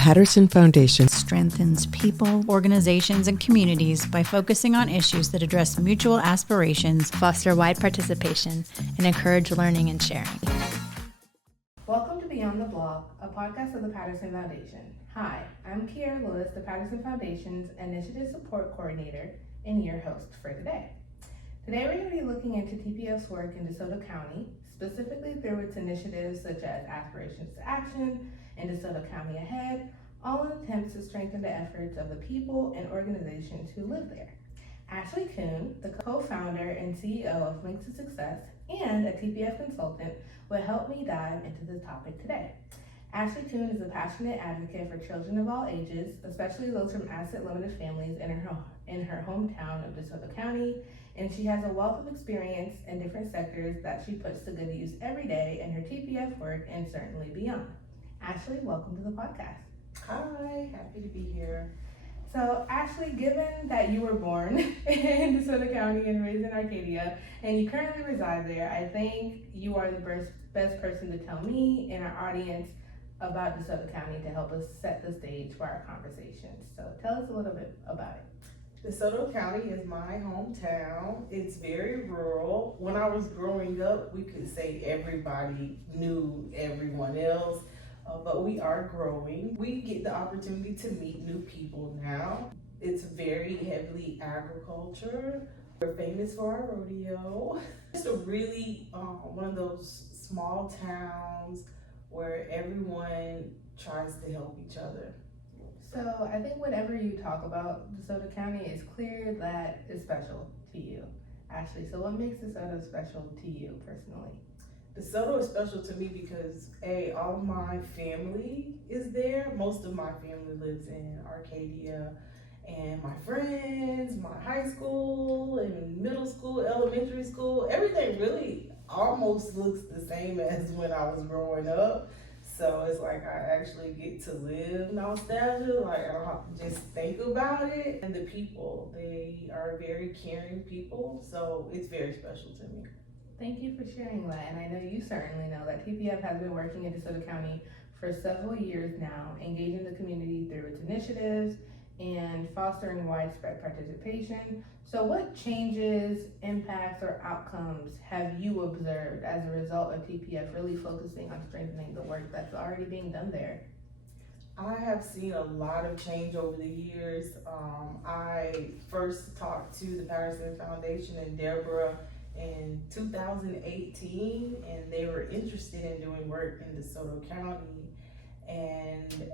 Patterson Foundation strengthens people, organizations, and communities by focusing on issues that address mutual aspirations, foster wide participation, and encourage learning and sharing. Welcome to Beyond the Blog, a podcast of the Patterson Foundation. Hi, I'm Kiarra Louis, the Patterson Foundation's Initiative Support Coordinator and your host for today. Today we're going to be looking into TPF's work in DeSoto County, specifically through its initiatives such as Aspirations to Action and DeSoto County Ahead, all in attempts to strengthen the efforts of the people and organizations who live there. Ashley Coone, the co-founder and CEO of Links2Success and a TPF Consultant, will help me dive into this topic today. Ashley Coone is a passionate advocate for children of all ages, especially those from asset-limited families in her hometown of DeSoto County, and she has a wealth of experience in different sectors that she puts to good use every day in her TPF work and certainly beyond. Ashley, welcome to the podcast. Hi, happy to be here. So Ashley, given that you were born in DeSoto County and raised in Arcadia, and you currently reside there, I think you are the best person to tell me and our audience about DeSoto County to help us set the stage for our conversation. So tell us a little bit about it. DeSoto County is my hometown. It's very rural. When I was growing up, we could say everybody knew everyone else, but we are growing. We get the opportunity to meet new people now. It's very heavily agriculture. We're famous for our rodeo. It's a really one of those small towns where everyone tries to help each other. So I think whenever you talk about DeSoto County, it's clear that it's special to you. Ashley, so what makes DeSoto special to you personally? DeSoto is special to me because all of my family is there. Most of my family lives in Arcadia, and my friends, my high school and middle school, elementary school, everything really almost looks the same as when I was growing up. So it's like I actually get to live nostalgia, like I don't have to just think about it. And the people, they are very caring people, so it's very special to me. Thank you for sharing that, and I know you certainly know that TPF has been working in DeSoto County for several years now, engaging the community through its initiatives and fostering widespread participation. So what changes, impacts, or outcomes have you observed as a result of TPF really focusing on strengthening the work that's already being done there? I have seen a lot of change over the years. I first talked to the Patterson Foundation and Deborah in 2018, and they were interested in doing work in DeSoto County. And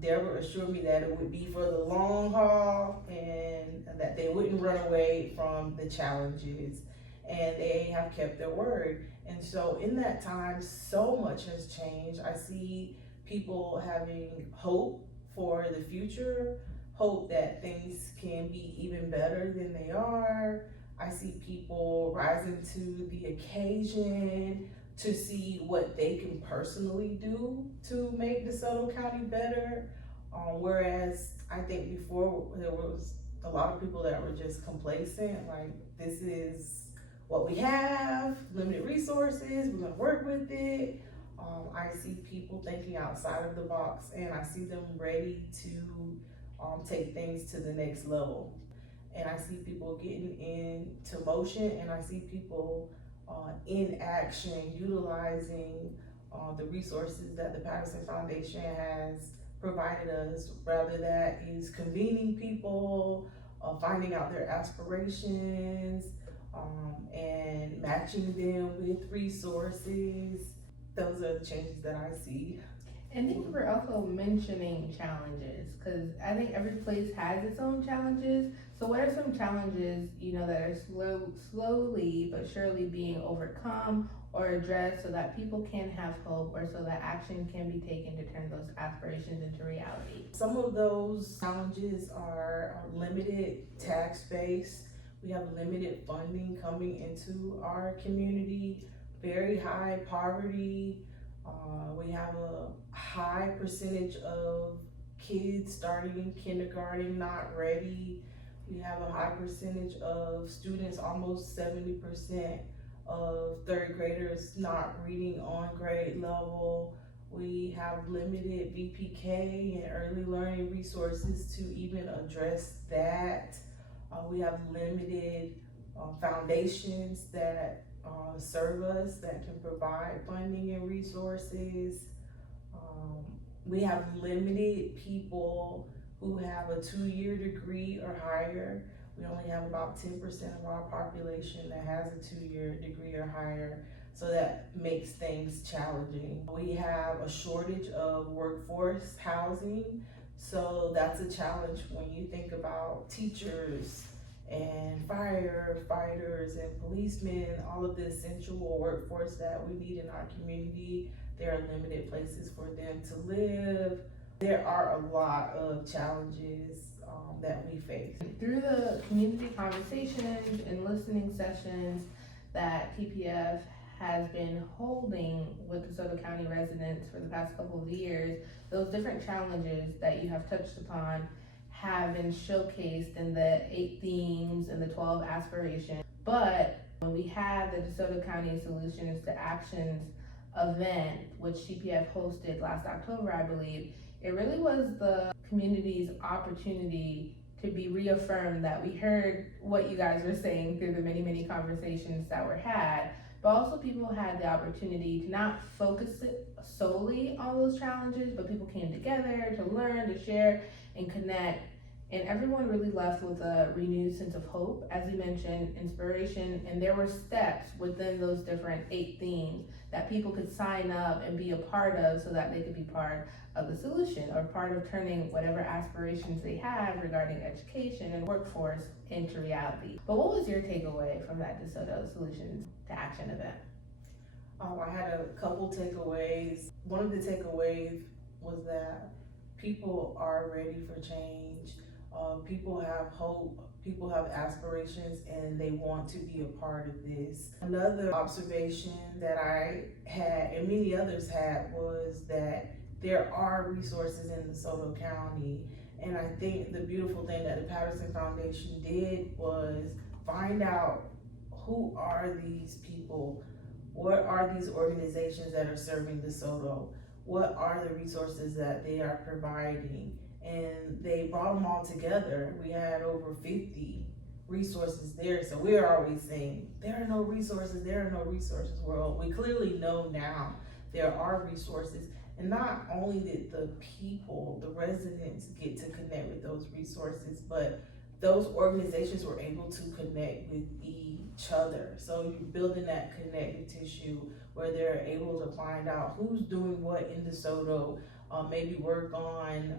Deborah assured me that it would be for the long haul and that they wouldn't run away from the challenges, and they have kept their word. And so in that time, so much has changed. I see people having hope for the future, hope that things can be even better than they are. I see people rising to the occasion to see what they can personally do to make DeSoto County better. Whereas I think before there was a lot of people that were just complacent, like this is what we have, limited resources, we're gonna work with it. I see people thinking outside of the box, and I see them ready to take things to the next level. And I see people getting into motion, and I see people in action, utilizing the resources that the Patterson Foundation has provided us, whether that is convening people, finding out their aspirations, and matching them with resources. Those are the changes that I see. And thank you for also mentioning challenges, because I think every place has its own challenges. So what are some challenges, that are slowly but surely being overcome or addressed so that people can have hope, or so that action can be taken to turn those aspirations into reality? Some of those challenges are limited tax base. We have limited funding coming into our community, very high poverty. We have a high percentage of kids starting in kindergarten not ready. We have a high percentage of students, almost 70% of third graders not reading on grade level. We have limited VPK and early learning resources to even address that. We have limited foundations that serve us, that can provide funding and resources. We have limited people who have a 2-year degree or higher. We only have about 10% of our population that has a 2-year degree or higher, so that makes things challenging. We have a shortage of workforce housing, so that's a challenge when you think about teachers and firefighters and policemen, all of the essential workforce that we need in our community. There are limited places for them to live. There are a lot of challenges that we face. Through the community conversations and listening sessions that TPF has been holding with DeSoto County residents for the past couple of years, those different challenges that you have touched upon have been showcased in the 8 themes and the 12 aspirations. But when we had the DeSoto County Solutions to Actions event, which TPF hosted last October, I believe, it really was the community's opportunity to be reaffirmed that we heard what you guys were saying through the many conversations that were had, but also people had the opportunity to not focus it solely on those challenges, but people came together to learn, to share, and connect. And everyone really left with a renewed sense of hope, as you mentioned, inspiration, and there were steps within those different 8 themes that people could sign up and be a part of, so that they could be part of the solution or part of turning whatever aspirations they have regarding education and workforce into reality. But what was your takeaway from that DeSoto Solutions to Action event? I had a couple takeaways. One of the takeaways was that people are ready for change. People have hope, people have aspirations, and they want to be a part of this. Another observation that I had, and many others had, was that there are resources in DeSoto County. And I think the beautiful thing that the Patterson Foundation did was find out, who are these people? What are these organizations that are serving DeSoto? What are the resources that they are providing? And they brought them all together. We had over 50 resources there. So we're always saying, there are no resources, world. We clearly know now there are resources. And not only did the people, the residents, get to connect with those resources, but those organizations were able to connect with each other. So you're building that connective tissue where they're able to find out who's doing what in DeSoto, maybe work on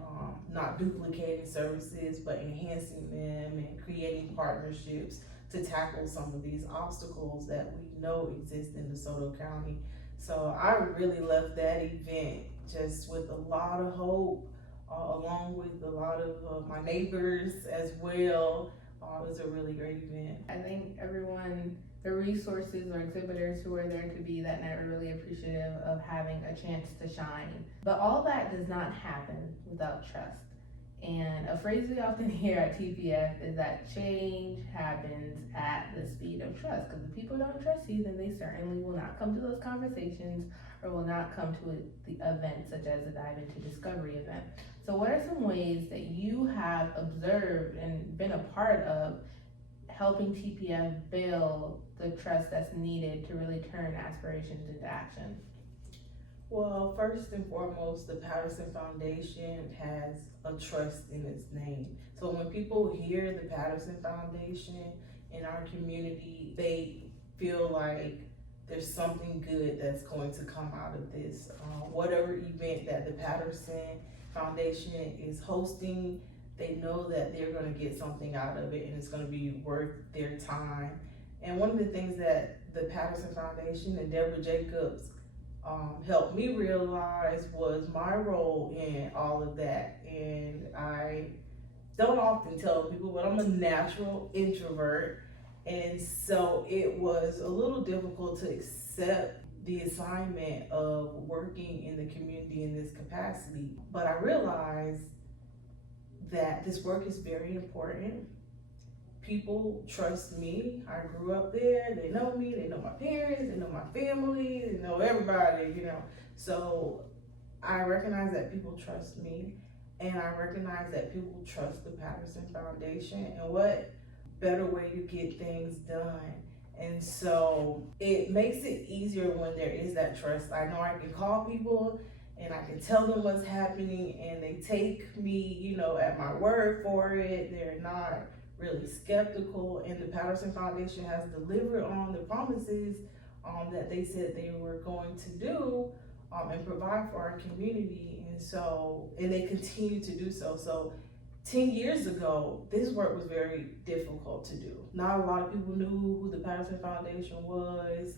not duplicating services, but enhancing them and creating partnerships to tackle some of these obstacles that we know exist in DeSoto County. So I really left that event just with a lot of hope, along with a lot of my neighbors as well. It was a really great event. I think everyone, the resources or exhibitors who were there to be that night, were really appreciative of having a chance to shine. But all that does not happen without trust. And a phrase we often hear at TPF is that change happens at the speed of trust. Because if people don't trust you, then they certainly will not come to those conversations or will not come to the event, such as the Dive Into Discovery event. So what are some ways that you have observed and been a part of helping TPF build the trust that's needed to really turn aspirations into action? Well, first and foremost, the Patterson Foundation has a trust in its name. So when people hear the Patterson Foundation in our community, they feel like there's something good that's going to come out of this. Whatever event that the Patterson Foundation is hosting, they know that they're going to get something out of it and it's going to be worth their time. And one of the things that the Patterson Foundation and Deborah Jacobs helped me realize was my role in all of that. And I don't often tell people, but I'm a natural introvert. And so it was a little difficult to accept the assignment of working in the community in this capacity. But I realized that this work is very important. People trust me. I grew up there. They know me. They know my parents. They know my family. They know everybody, you know. So I recognize that people trust me, and I recognize that people trust the Patterson Foundation, and what better way to get things done. And so it makes it easier when there is that trust. I know I can call people and I can tell them what's happening, and they take me, at my word for it. They're not really skeptical, and the Patterson Foundation has delivered on the promises that they said they were going to do and provide for our community. And they continue to do so. So 10 years ago, this work was very difficult to do. Not a lot of people knew who the Patterson Foundation was.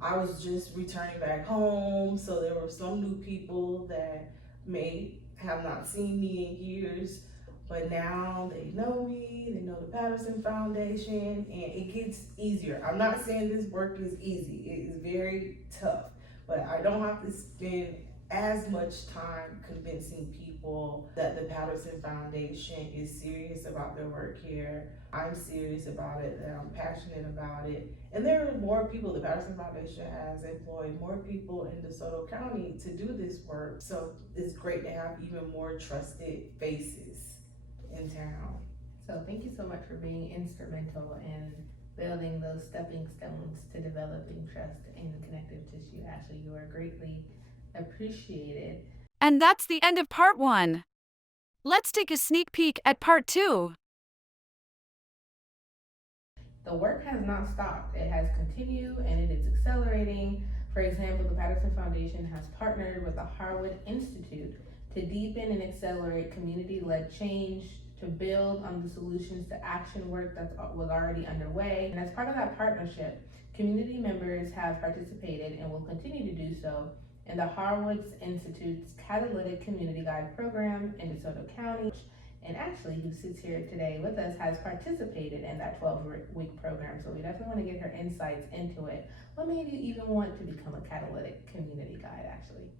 I was just returning back home, so there were some new people that may have not seen me in years, but now they know me, they know the Patterson Foundation, and it gets easier. I'm not saying this work is easy, it is very tough, but I don't have to spend as much time convincing people that the Patterson Foundation is serious about their work here. I'm serious about it, that I'm passionate about it. And there are more people. The Patterson Foundation has employed more people in DeSoto County to do this work. So it's great to have even more trusted faces in town. So thank you so much for being instrumental in building those stepping stones to developing trust in connective tissue. Ashley, you are greatly appreciated. And that's the end of part 1. Let's take a sneak peek at part 2. The work has not stopped. It has continued and it is accelerating. For example, the Patterson Foundation has partnered with the Harwood Institute to deepen and accelerate community-led change, to build on the solutions to action work that was already underway. And as part of that partnership, community members have participated and will continue to do so in the Harwood Institute's Catalytic Community Guide program in DeSoto County. And Ashley, who sits here today with us, has participated in that 12-week program. So we definitely want to get her insights into it. What made you even want to become a Catalytic Community Guide, Ashley?